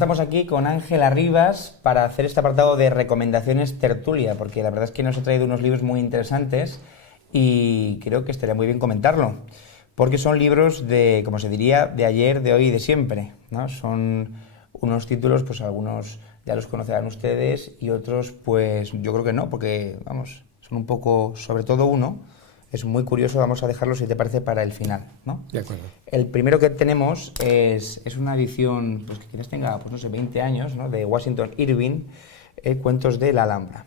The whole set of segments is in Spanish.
estamos aquí con Ángela Rivas para hacer este apartado de recomendaciones tertulia, porque la verdad es que nos ha traído unos libros muy interesantes y creo que estaría muy bien comentarlo, porque son libros de, como se diría, de ayer, de hoy y de siempre, ¿no? Son unos títulos, pues algunos ya los conocerán ustedes y otros, pues yo creo que no, porque, vamos, son un poco, sobre todo uno, es muy curioso, vamos a dejarlo, si te parece, para el final, ¿no? De acuerdo. El primero que tenemos es una edición, pues que quienes tenga, pues no sé, 20 años, ¿no? De Washington Irving, Cuentos de la Alhambra.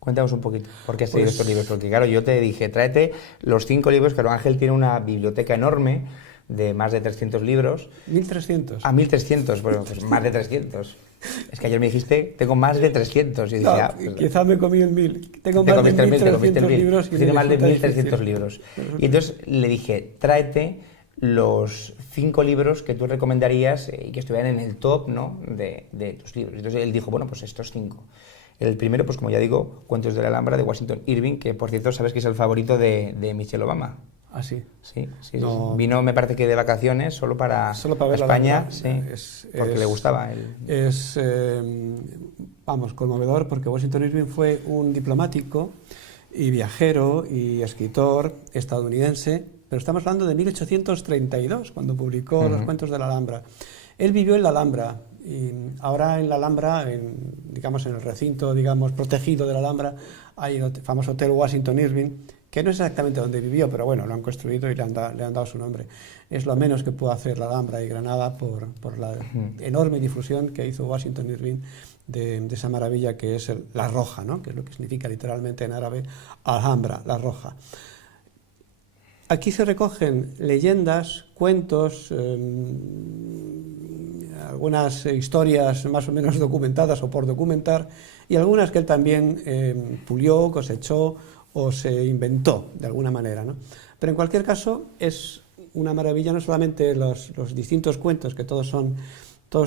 Cuéntanos un poquito, ¿por qué has traído estos libros? Porque claro, yo te dije, tráete los 5 libros, pero Ángel tiene una biblioteca enorme de más de 300 libros. 1.300. Ah, 1.300, bueno, pues más de 300. Es que ayer me dijiste, tengo más de 300. Y dije, No, pues, quizá me comí el 1.000. Tengo te más de comiste el 1.300 libros. tiene más de 1.300 difícil. libros. Y entonces le dije, tráete los 5 libros que tú recomendarías y que estuvieran en el top, ¿no? de tus libros. Entonces él dijo, bueno, pues estos 5. El primero, pues como ya digo, Cuentos de la Alhambra de Washington Irving, que por cierto sabes que es el favorito de Michelle Obama. ¿Ah, sí? Sí. No. Vino, me parece que de vacaciones, solo para ver España, la sí, porque le gustaba. Es, vamos, conmovedor, porque Washington Irving fue un diplomático y viajero y escritor estadounidense, pero estamos hablando de 1832, cuando publicó Los Cuentos de la Alhambra. Él vivió en la Alhambra, y ahora en la Alhambra, digamos en el recinto protegido de la Alhambra, hay el famoso Hotel Washington Irving, que no es exactamente donde vivió, pero bueno, lo han construido y le han dado su nombre. Es lo menos que pudo hacer la Alhambra y Granada por la enorme difusión que hizo Washington Irving de esa maravilla que es la Roja, ¿no? Que es lo que significa literalmente en árabe Alhambra, la Roja. Aquí se recogen leyendas, cuentos, algunas historias más o menos documentadas o por documentar, y algunas que él también pulió, cosechó o se inventó de alguna manera, ¿no? Pero en cualquier caso es una maravilla, no solamente los distintos cuentos, que todos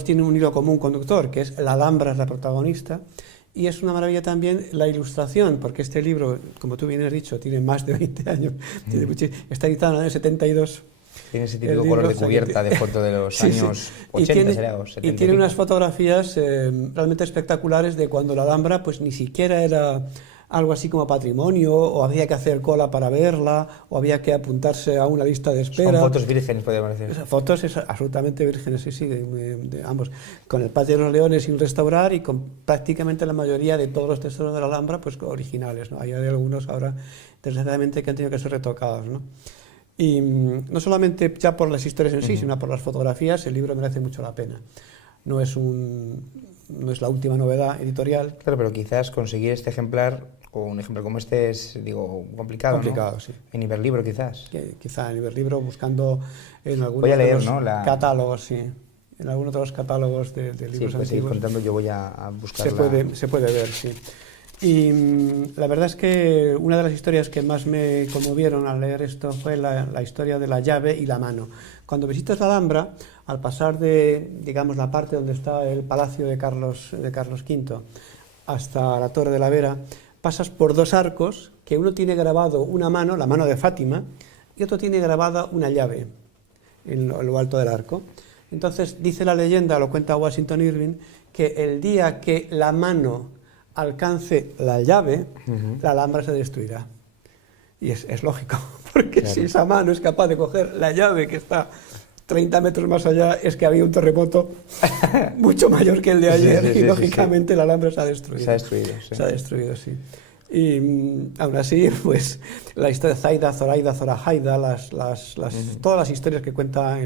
tienen un hilo común conductor, que es la Alhambra es la protagonista, y es una maravilla también la ilustración, porque este libro, como tú bien has dicho, tiene más de 20 años, está editado en el año 72. Tiene ese típico color de cubierta de foto de los años 80, será, o 70. Y tiene unas fotografías realmente espectaculares de cuando la Alhambra pues ni siquiera era algo así como patrimonio, o había que hacer cola para verla, o había que apuntarse a una lista de espera. Son fotos vírgenes, podemos decir. Fotos absolutamente vírgenes, sí, ambos, con el Patio de los Leones sin restaurar y con prácticamente la mayoría de todos los tesoros de la Alhambra pues originales, ¿no? Hay algunos ahora, desgraciadamente, que han tenido que ser retocados, ¿no? Y no solamente ya por las historias en sí, sino por las fotografías, el libro merece mucho la pena. No es la última novedad editorial. Claro, pero quizás conseguir este ejemplar, o un ejemplo como este, es, digo, complicado, ¿no? Sí. En Iberlibro, quizás. Quizá en Iberlibro, buscando en algunos voy a leer, de los catálogos, sí. En algunos de los catálogos de libros antiguos. Sí, puedes seguir contando, yo voy a buscarla. Se puede ver, sí. Y la verdad es que una de las historias que más me conmovieron al leer esto fue la historia de la llave y la mano. Cuando visitas la Alhambra, al pasar de, digamos, la parte donde está el palacio de Carlos V hasta la Torre de la Vera, pasas por 2 arcos, que uno tiene grabado una mano, la mano de Fátima, y otro tiene grabada una llave en lo alto del arco. Entonces, dice la leyenda, lo cuenta Washington Irving, que el día que la mano alcance la llave, la Alhambra se destruirá. Y es lógico, porque claro, si esa mano es capaz de coger la llave que está 30 metros más allá, es que había un terremoto mucho mayor que el de ayer, y lógicamente la Alhambra se ha destruido. Se ha destruido, sí. Y aún así, pues la historia de Zaida, Zoraida, Zorahaida, todas las historias que cuenta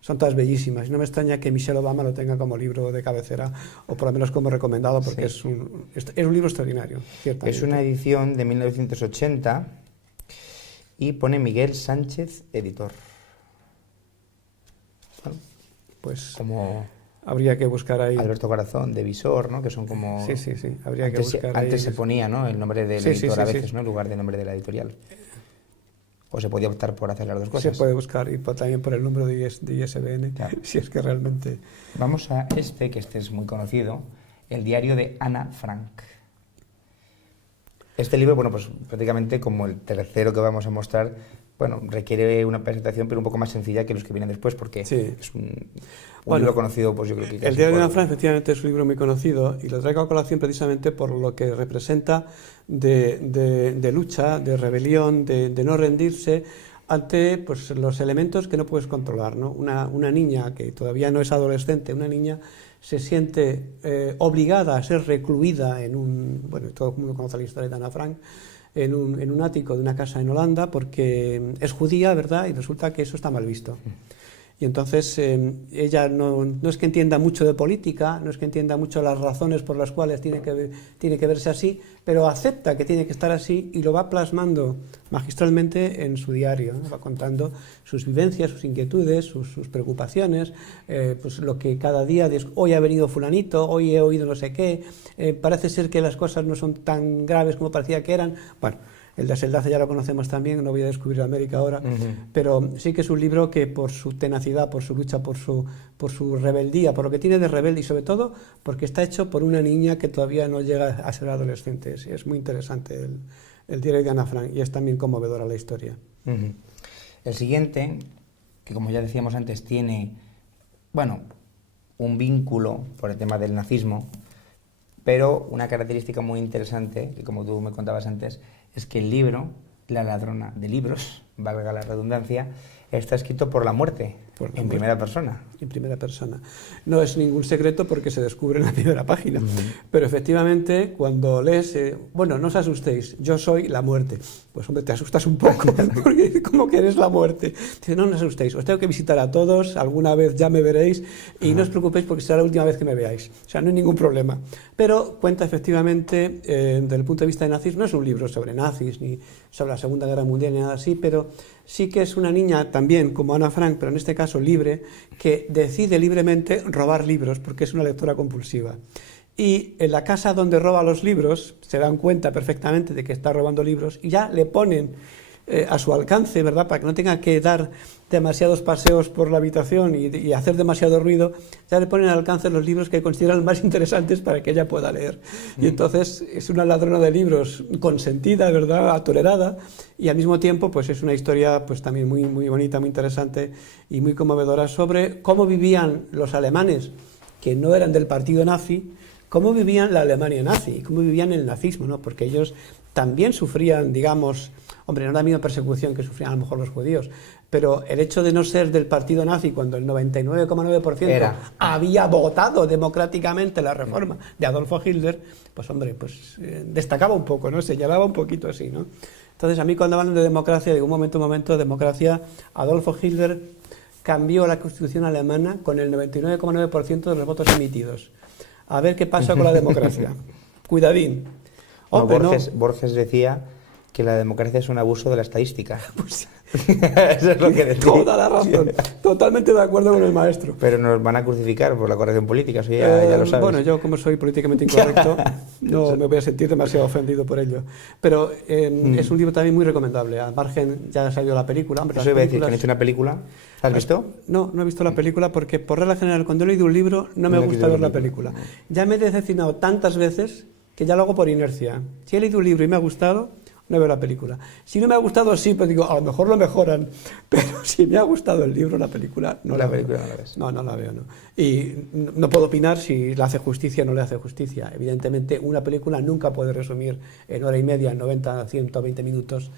son todas bellísimas. Y no me extraña que Michelle Obama lo tenga como libro de cabecera, o por lo menos como recomendado, porque es un libro extraordinario, ciertamente. Es una edición de 1980 y pone Miguel Sánchez, editor. Bueno, pues como habría que buscar ahí. Alberto Corazón, de Visor, ¿no? Que son como... Sí, habría que buscar ahí. Antes se ponía, ¿no?, el nombre del editor a veces, ¿no?, en lugar del nombre de la editorial. O se podía optar por hacer las dos cosas. Se puede buscar, y también por el número de ISBN, claro, si es que realmente... Vamos a que este es muy conocido, El diario de Ana Frank. Este libro, bueno, pues prácticamente como el tercero que vamos a mostrar, bueno, requiere una presentación pero un poco más sencilla que los que vienen después, porque Sí. es un Bueno, libro conocido, pues yo creo que El casi diario de por- Ana Frank efectivamente es un libro muy conocido y lo traigo a colación precisamente por lo que representa de lucha, de rebelión, de no rendirse ante pues, los elementos que no puedes controlar, ¿no? Una niña que todavía no es adolescente, una niña se siente obligada a ser recluida en un, bueno, todo el mundo conoce la historia de Ana Frank, en un ático de una casa en Holanda porque es judía, ¿verdad? Y resulta que eso está mal visto. Y entonces ella no es que entienda mucho de política, no es que entienda mucho las razones por las cuales tiene que verse así, pero acepta que tiene que estar así y lo va plasmando magistralmente en su diario, ¿no? Va contando sus vivencias, sus inquietudes, sus preocupaciones, pues lo que cada día, hoy ha venido fulanito, hoy he oído no sé qué, parece ser que las cosas no son tan graves como parecía que eran. Bueno, el desenlace ya lo conocemos también, no voy a descubrir América ahora, pero sí que es un libro que por su tenacidad, por su lucha, por su rebeldía, por lo que tiene de rebelde y sobre todo porque está hecho por una niña que todavía no llega a ser adolescente. Es muy interesante el diario de Ana Frank y es también conmovedora la historia. El siguiente, que como ya decíamos antes, tiene, bueno, un vínculo por el tema del nazismo, pero una característica muy interesante, que como tú me contabas antes, es que el libro, La ladrona de libros, valga la redundancia, está escrito por la muerte, en primera persona. En primera persona. No es ningún secreto porque se descubre en la primera página, pero efectivamente cuando lees, bueno, no os asustéis, yo soy la muerte. Pues hombre, te asustas un poco, porque como que eres la muerte. Dice, no os asustéis, os tengo que visitar a todos, alguna vez ya me veréis, y no os preocupéis porque será la última vez que me veáis. O sea, no hay ningún problema. Pero cuenta efectivamente, desde el punto de vista de nazis, no es un libro sobre nazis, ni sobre la Segunda Guerra Mundial, ni nada así, pero sí que es una niña también, como Ana Frank, pero en este caso libre, que decide libremente robar libros porque es una lectora compulsiva. Y en la casa donde roba los libros se dan cuenta perfectamente de que está robando libros y ya le ponen a su alcance, ¿verdad? Para que no tenga que dar demasiados paseos por la habitación y hacer demasiado ruido, ya le ponen al alcance los libros que consideran más interesantes para que ella pueda leer. Y entonces es una ladrona de libros consentida, ¿verdad? Tolerada, y al mismo tiempo pues es una historia pues también muy, muy bonita, muy interesante y muy conmovedora sobre cómo vivían los alemanes que no eran del partido nazi, cómo vivían la Alemania nazi, cómo vivían el nazismo, ¿no? Porque ellos también sufrían, digamos, hombre, no la misma persecución que sufrían a lo mejor los judíos, pero el hecho de no ser del partido nazi cuando el 99,9% había votado democráticamente la reforma de Adolfo Hitler, pues hombre, pues destacaba un poco, ¿no? Señalaba un poquito así, ¿no? Entonces a mí cuando hablan de democracia, digo, un momento, democracia, Adolfo Hitler cambió la Constitución alemana con el 99,9% de los votos emitidos. A ver qué pasa con la democracia. Cuidadín. Bueno, Borges decía que la democracia es un abuso de la estadística. Pues, eso es lo que decía. Toda la razón. Totalmente de acuerdo con el maestro. Pero nos van a crucificar por la corrección política, eso ya lo sabes. Bueno, yo como soy políticamente incorrecto, no me voy a sentir demasiado ofendido por ello. Pero es un libro también muy recomendable. Al margen, ya salió la película. Hombre, eso iba a decir, que han hecho una película. ¿La has visto? No, no he visto la película porque por regla general cuando he leído un libro no me gusta ver la película. Ya me he decepcionado tantas veces que ya lo hago por inercia. Si he leído un libro y me ha gustado, no veo la película. Si no me ha gustado, sí, pues digo, a lo mejor lo mejoran. Pero si me ha gustado el libro, la película no la veo. No la veo, no. Y no puedo opinar si le hace justicia o no le hace justicia. Evidentemente, una película nunca puede resumir en hora y media, 90, 120 minutos,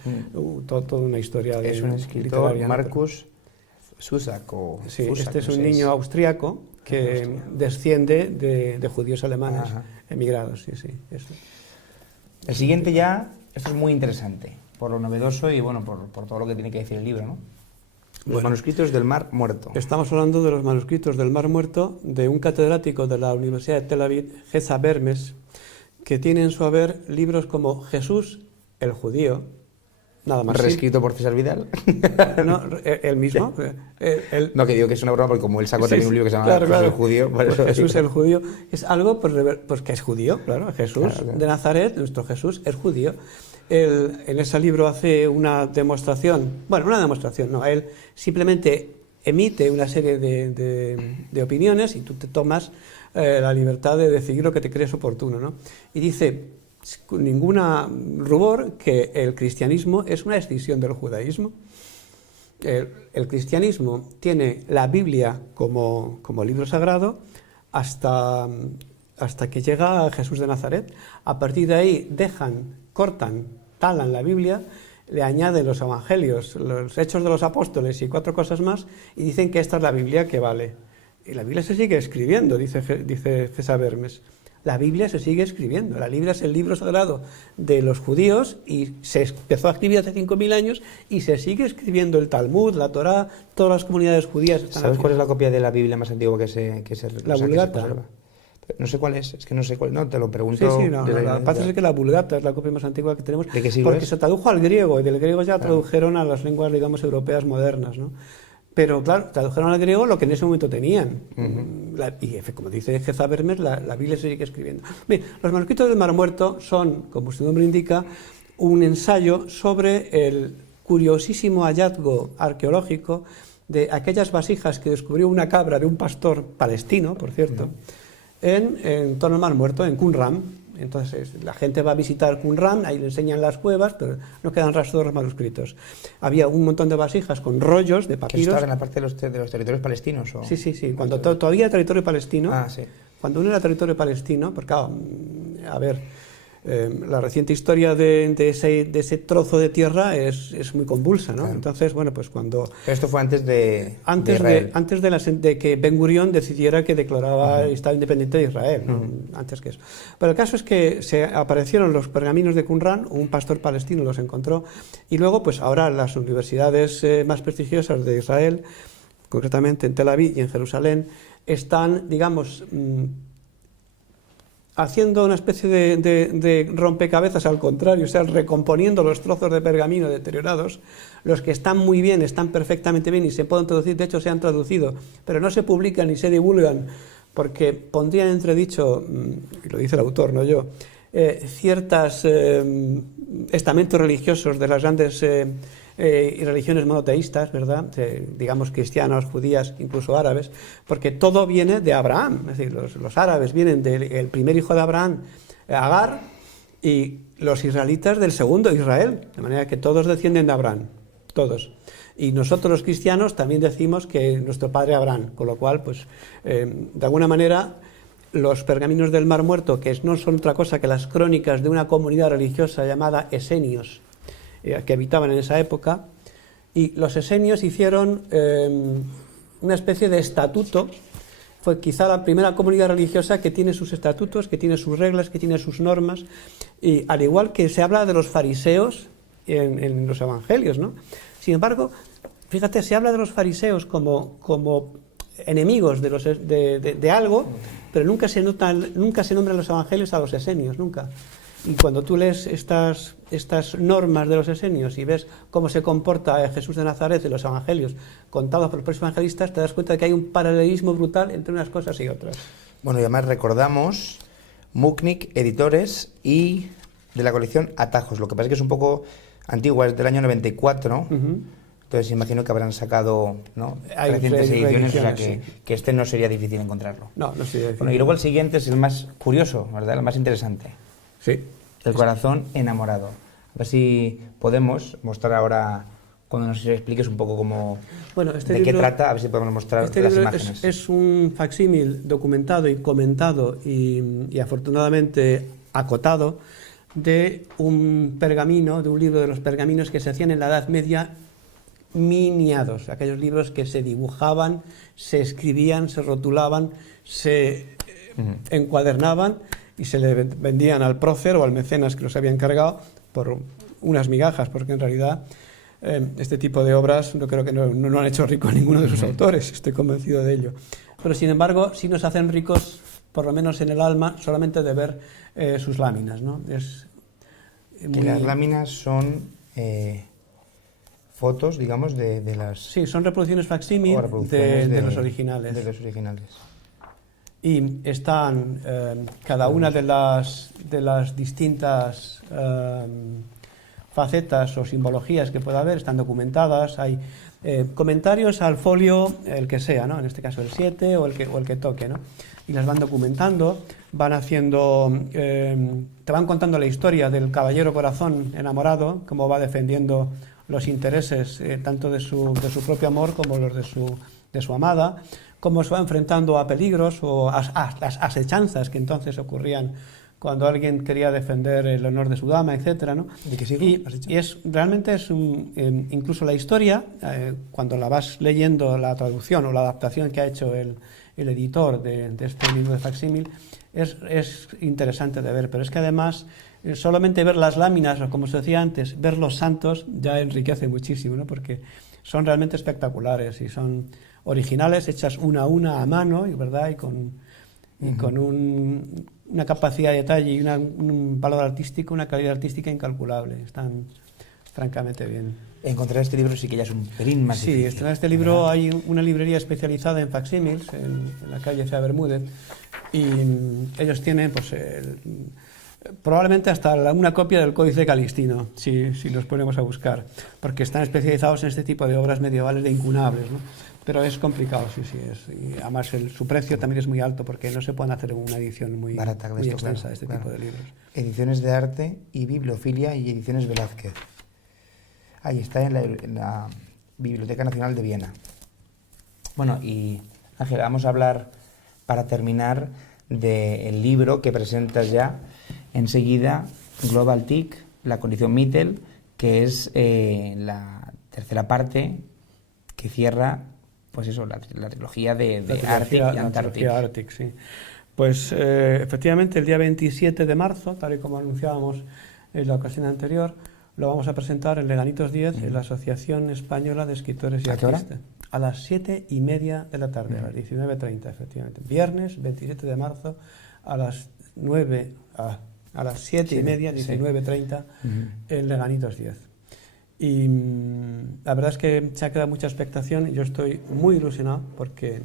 toda una historia es un escritor, literaria. Marcus Zusak. Sí, este es un niño austriaco que desciende de judíos alemanes emigrados. Sí, eso. El siguiente ya, esto es muy interesante, por lo novedoso y bueno, por todo lo que tiene que decir el libro, ¿no? Los manuscritos del Mar Muerto. Estamos hablando de los manuscritos del Mar Muerto de un catedrático de la Universidad de Tel Aviv, Geza Vermes, que tiene en su haber libros como Jesús el judío, nada más. ¿Reescrito por César Vidal? No, él mismo. No, que digo que es una broma, porque como él sacó también un libro que se llama Jesús el judío. Pues Jesús el judío es algo pues que es judío, claro. Jesús de Nazaret, nuestro Jesús, es judío. Él en ese libro hace una demostración, bueno, una demostración, no, él simplemente emite una serie de opiniones y tú te tomas la libertad de decidir lo que te crees oportuno, ¿no? Y dice, con ninguna rubor, que el cristianismo es una escisión del judaísmo. el cristianismo tiene la Biblia como libro sagrado hasta que llega Jesús de Nazaret. A partir de ahí cortan, talan la Biblia, le añaden los evangelios, los hechos de los apóstoles y 4 cosas más, y dicen que esta es la Biblia que vale. Y la Biblia se sigue escribiendo, dice César Vermes. La Biblia se sigue escribiendo. La Biblia es el libro sagrado de los judíos y se empezó a escribir hace 5.000 años y se sigue escribiendo el Talmud, la Torá, todas las comunidades judías. ¿Sabes cuál es la copia de la Biblia más antigua que se La Vulgata. No sé cuál es que no sé cuál, no, te lo pregunto. Sí, no, la pasa es que la Vulgata es la copia más antigua que tenemos. ¿De qué siglo porque es? se tradujo al griego y del griego ya tradujeron a las lenguas, digamos, europeas modernas, ¿no? Pero claro, tradujeron al griego lo que en ese momento tenían. Y como dice César Vermes, la Biblia se sigue escribiendo. Bien, los manuscritos del Mar Muerto son, como su nombre indica, un ensayo sobre el curiosísimo hallazgo arqueológico de aquellas vasijas que descubrió una cabra de un pastor palestino, por cierto, en torno al Mar Muerto, en Qumran. Entonces la gente va a visitar Qumran, ahí le enseñan las cuevas, pero no quedan rastros de los manuscritos. Había un montón de vasijas con rollos de papiros. ¿Que estaba en la parte de los territorios palestinos? ¿O? Sí. Cuando todavía era territorio palestino, sí. Cuando uno era territorio palestino, porque claro, a ver, la reciente historia de ese trozo de tierra es muy convulsa, ¿no? Claro. Entonces, bueno, pues cuando... Pero esto fue antes de Israel. Antes de que Ben Gurión decidiera que declaraba el Estado independiente de Israel, ¿no? Antes que eso. Pero el caso es que se aparecieron los pergaminos de Qumran, un pastor palestino los encontró, y luego, pues ahora las universidades más prestigiosas de Israel, concretamente en Tel Aviv y en Jerusalén, están, digamos, haciendo una especie de rompecabezas al contrario, o sea, recomponiendo los trozos de pergamino deteriorados. Los que están muy bien, están perfectamente bien y se pueden traducir, de hecho se han traducido, pero no se publican ni se divulgan porque pondrían en entredicho, y lo dice el autor, no yo, ciertos estamentos religiosos de las grandes y religiones monoteístas, ¿verdad? Digamos cristianas, judías, incluso árabes, porque todo viene de Abraham, es decir, los árabes vienen del primer hijo de Abraham, Agar, y los israelitas del segundo Israel, de manera que todos descienden de Abraham, todos. Y nosotros los cristianos también decimos que nuestro padre Abraham, con lo cual, pues, de alguna manera, los pergaminos del Mar Muerto, que no son otra cosa que las crónicas de una comunidad religiosa llamada esenios, que habitaban en esa época, y los esenios hicieron una especie de estatuto. Fue quizá la primera comunidad religiosa que tiene sus estatutos, que tiene sus reglas, que tiene sus normas, y al igual que se habla de los fariseos en los evangelios, ¿no? Sin embargo, fíjate, se habla de los fariseos como enemigos de algo, pero nunca se nombran los evangelios a los esenios, nunca. Y cuando tú lees estas normas de los esenios y ves cómo se comporta Jesús de Nazaret en los evangelios contados por los propios evangelistas, te das cuenta de que hay un paralelismo brutal entre unas cosas y otras. Bueno, y además recordamos Mucknick Editores y de la colección Atajos. Lo que pasa es que es un poco antigua, es del año 94, entonces imagino que habrán sacado, ¿no?, recientes ediciones, o sea que este no sería difícil encontrarlo. No sería difícil. Bueno, y luego el siguiente es el más curioso, ¿verdad?, el más interesante. Sí. El corazón enamorado. A ver si podemos mostrar ahora, cuando nos expliques un poco cómo, de qué trata, a ver si podemos mostrar las imágenes. Es un facsímil documentado y comentado y afortunadamente acotado de un pergamino, de un libro de los pergaminos que se hacían en la Edad Media, miniados, aquellos libros que se dibujaban, se escribían, se rotulaban, se encuadernaban y se le vendían al prócer o al mecenas que los había encargado por unas migajas, porque en realidad este tipo de obras no creo que no han hecho rico a ninguno de sus autores, estoy convencido de ello. Pero sin embargo, sí nos hacen ricos, por lo menos en el alma, solamente de ver sus láminas, ¿no? Las láminas son fotos, digamos, de las... Sí, son reproducciones facsímil de los originales. De los originales. Y están cada una de las distintas facetas o simbologías que pueda haber, están documentadas, hay comentarios al folio, el que sea, ¿no? En este caso el 7 o el que toque, ¿no? Y las van documentando, van haciendo, te van contando la historia del caballero corazón enamorado, cómo va defendiendo los intereses tanto de su propio amor como los de su amada, cómo se va enfrentando a peligros o a las asechanzas que entonces ocurrían cuando alguien quería defender el honor de su dama, etcétera, ¿no? ¿De qué siglo has dicho? Y realmente es incluso la historia, cuando la vas leyendo, la traducción o la adaptación que ha hecho el editor de este libro de facsímil, es interesante de ver, pero es que además solamente ver las láminas, o como se decía antes, ver los santos ya enriquece muchísimo, ¿no? Porque son realmente espectaculares y son originales, hechas una a una a mano, ¿verdad? Y con una capacidad de detalle y un valor artístico, una calidad artística incalculable. Están francamente bien. Encontrar este libro sí que ya es un pelín más difícil. Sí, en este libro ¿verdad? Hay una librería especializada en facsímiles en la calle Cea Bermúdez, y ellos tienen pues probablemente hasta una copia del Códice Calixtino, si los ponemos a buscar, porque están especializados en este tipo de obras medievales de incunables, ¿no? Pero es complicado, sí. Y además su precio también es muy alto, porque no se puede hacer una edición muy barata, muy extensa de este tipo de libros. Ediciones de Arte y Bibliofilia y Ediciones Velázquez. Ahí está en la Biblioteca Nacional de Viena. Bueno, y Ángel, vamos a hablar, para terminar, del libro que presentas ya enseguida, Global TIC, la condición Mittel, que es la tercera parte que cierra, pues eso, la trilogía de Arctic y Antarctic. Arctic, sí. Pues efectivamente el día 27 de marzo, tal y como anunciábamos en la ocasión anterior, lo vamos a presentar en Leganitos 10, en la Asociación Española de Escritores y Artistas. A las 7:30 de la tarde, a las 19:30, efectivamente. Viernes 27 de marzo a las 9, a las 7:30, 19:30, en Leganitos 10. Y la verdad es que se ha quedado mucha expectación y yo estoy muy ilusionado porque,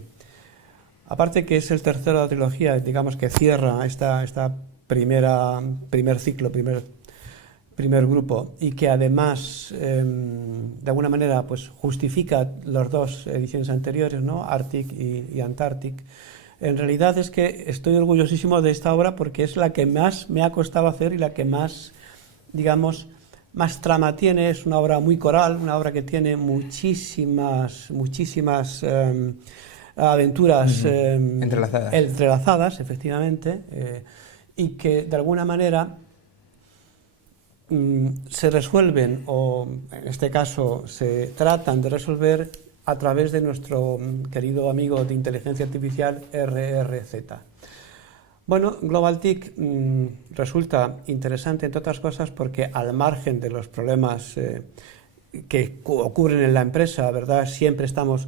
aparte que es el tercero de la trilogía, digamos que cierra esta primer ciclo, primer grupo, y que además de alguna manera pues justifica las dos ediciones anteriores, ¿no? Arctic y Antarctic. En realidad es que estoy orgullosísimo de esta obra porque es la que más me ha costado hacer y la que más, digamos, más trama tiene. Es una obra muy coral, una obra que tiene muchísimas aventuras entrelazadas, efectivamente, y que de alguna manera se resuelven, o en este caso se tratan de resolver a través de nuestro querido amigo de inteligencia artificial RRZ. Bueno, Global TIC resulta interesante, entre otras cosas, porque al margen de los problemas que ocurren en la empresa, ¿verdad? Siempre estamos...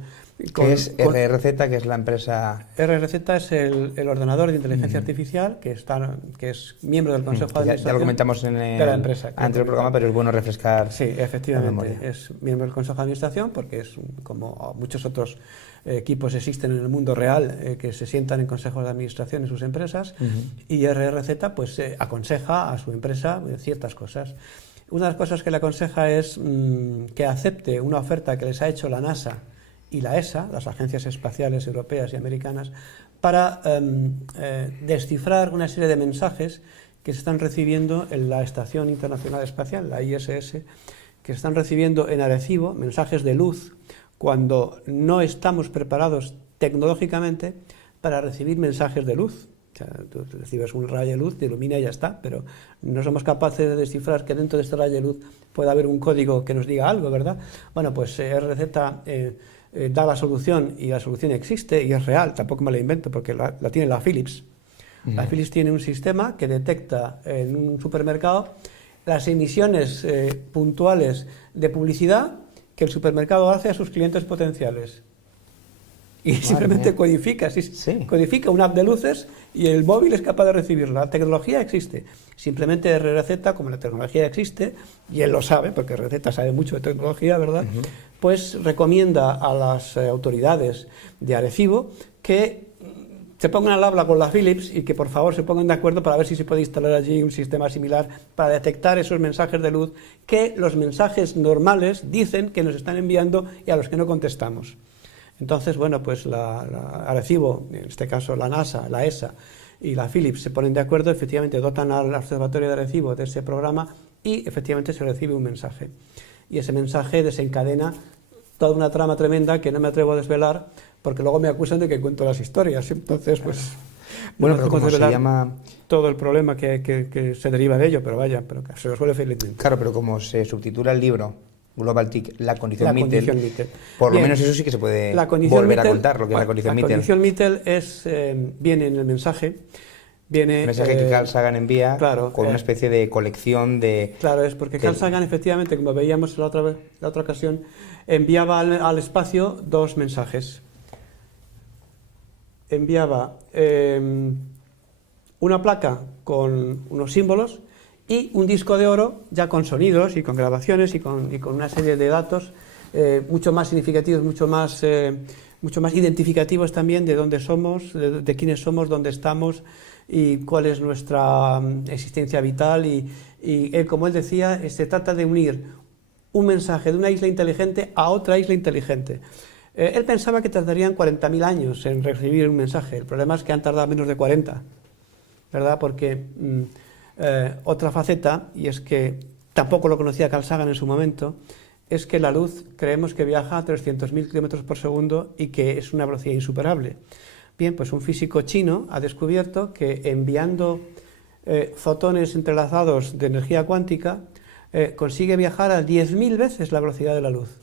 ¿Qué es RRZ, que es la empresa? RRZ es el ordenador de inteligencia artificial que es miembro del Consejo de Administración. Ya lo comentamos en de la empresa, antes del programa, pero es bueno refrescar. Sí, efectivamente, es miembro del Consejo de Administración porque es como muchos otros equipos existen en el mundo real que se sientan en consejos de administración en sus empresas, y RRZ pues aconseja a su empresa ciertas cosas. Una de las cosas que le aconseja es que acepte una oferta que les ha hecho la NASA y la ESA, las agencias espaciales europeas y americanas, para descifrar una serie de mensajes que se están recibiendo en la Estación Internacional Espacial, la ISS, que se están recibiendo en Arecibo, mensajes de luz, cuando no estamos preparados tecnológicamente para recibir mensajes de luz. O sea, tú recibes un rayo de luz, te ilumina y ya está, pero no somos capaces de descifrar que dentro de este rayo de luz puede haber un código que nos diga algo, ¿verdad? Bueno, pues RZ da la solución, y la solución existe y es real, tampoco me la invento porque la tiene la Philips. La Philips tiene un sistema que detecta en un supermercado las emisiones puntuales de publicidad que el supermercado hace a sus clientes potenciales. Y simplemente codifica una app de luces y el móvil es capaz de recibirla. La tecnología existe. Simplemente RRZ, como la tecnología existe, y él lo sabe, porque RRZ sabe mucho de tecnología, ¿verdad? Pues recomienda a las autoridades de Arecibo que se pongan al habla con la Philips y que por favor se pongan de acuerdo para ver si se puede instalar allí un sistema similar para detectar esos mensajes de luz que los mensajes normales dicen que nos están enviando y a los que no contestamos. Entonces, bueno, pues Arecibo, en este caso la NASA, la ESA y la Philips se ponen de acuerdo, efectivamente dotan al Observatorio de Arecibo de ese programa y efectivamente se recibe un mensaje. y ese mensaje desencadena toda una trama tremenda que no me atrevo a desvelar, porque luego me acusan de que cuento las historias. Entonces, pues... Bueno, pero como se llama... todo el problema que se deriva de ello, pero vaya, pero que se resuelve felizmente. Claro, pero como se subtitula el libro, Global TIC, la condición Mittel, por Bien, lo menos eso sí que se puede volver Mittel, a contar, lo que es la condición Mittel. La condición Mittel es, viene en el mensaje, viene... El mensaje que Carl Sagan envía, claro, con una especie de colección de... Claro, es porque Carl Sagan, efectivamente, como veíamos la otra ocasión, enviaba al espacio dos mensajes. Enviaba una placa con unos símbolos y un disco de oro ya con sonidos y con grabaciones y con una serie de datos mucho más significativos, mucho más identificativos también de dónde somos, de quiénes somos, dónde estamos y cuál es nuestra existencia vital. Y él, como él decía, se trata de unir un mensaje de una isla inteligente a otra isla inteligente. Él pensaba que tardarían 40.000 años en recibir un mensaje. El problema es que han tardado menos de 40, ¿verdad? Porque otra faceta, y es que tampoco lo conocía Carl Sagan en su momento, es que la luz creemos que viaja a 300.000 kilómetros por segundo y que es una velocidad insuperable. Bien, pues un físico chino ha descubierto que enviando fotones entrelazados de energía cuántica consigue viajar a 10.000 veces la velocidad de la luz.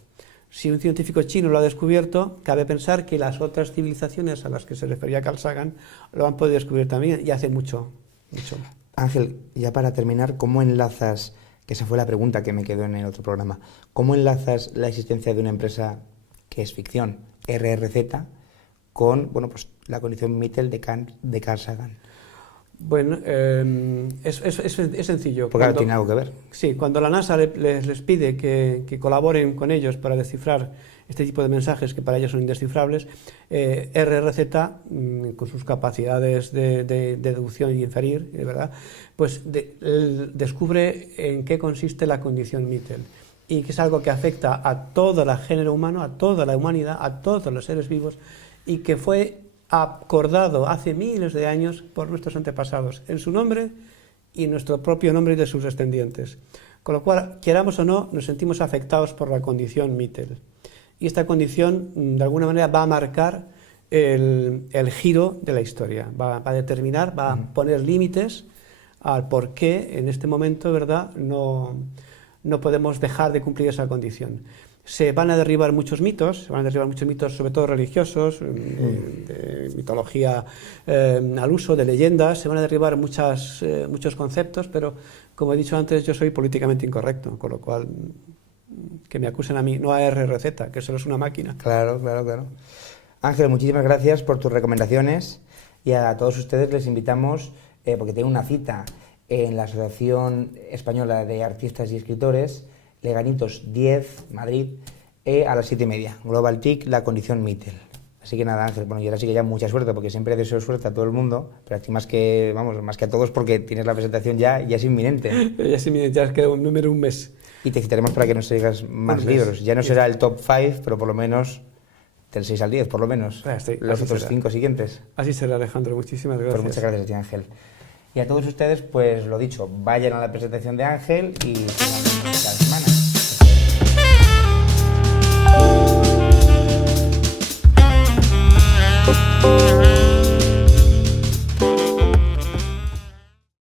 Si un científico chino lo ha descubierto, cabe pensar que las otras civilizaciones a las que se refería Carl Sagan lo han podido descubrir también, y hace mucho. Ángel, ya para terminar, ¿cómo enlazas, que esa fue la pregunta que me quedó en el otro programa, cómo enlazas la existencia de una empresa que es ficción, RRZ, con pues, la condición Mittel de Carl Sagan? Bueno, es sencillo. Porque ahora tiene algo que ver. Sí, cuando la NASA les pide que colaboren con ellos para descifrar este tipo de mensajes que para ellos son indescifrables, RRZ, con sus capacidades de deducción y inferir, ¿verdad?, pues descubre en qué consiste la condición Mittel, y que es algo que afecta a todo el género humano, a toda la humanidad, a todos los seres vivos, y que fue acordado hace miles de años por nuestros antepasados, en su nombre y en nuestro propio nombre y de sus descendientes. Con lo cual, queramos o no, nos sentimos afectados por la condición Mittel. Y esta condición, de alguna manera, va a marcar el giro de la historia, va a determinar, va a poner límites al por qué en este momento, ¿verdad?, no podemos dejar de cumplir esa condición. Se van a derribar muchos mitos, sobre todo religiosos, de mitología al uso, de leyendas, se van a derribar muchos conceptos, pero como he dicho antes, yo soy políticamente incorrecto, con lo cual que me acusen a mí, no a RRZ, que solo es una máquina. Claro. Ángel, muchísimas gracias por tus recomendaciones, y a todos ustedes les invitamos, porque tengo una cita en la Asociación Española de Artistas y Escritores, Leganitos 10, Madrid, a las 7:30. Global TIC, la condición Mittel. Así que nada, Ángel, bueno, y ahora sí que ya mucha suerte, porque siempre deseo suerte a todo el mundo, pero aquí más que a todos, porque tienes la presentación ya es inminente. Ya es inminente, ya queda un mes. Y te citaremos para que nos traigas más libros. Ya no será el top 5, pero por lo menos del 6 al 10, por lo menos. Los otros 5 siguientes. Así será, Alejandro, muchísimas gracias. Pues muchas gracias a ti, Ángel. Y a todos ustedes, pues lo dicho, vayan a la presentación de Ángel y cada semana.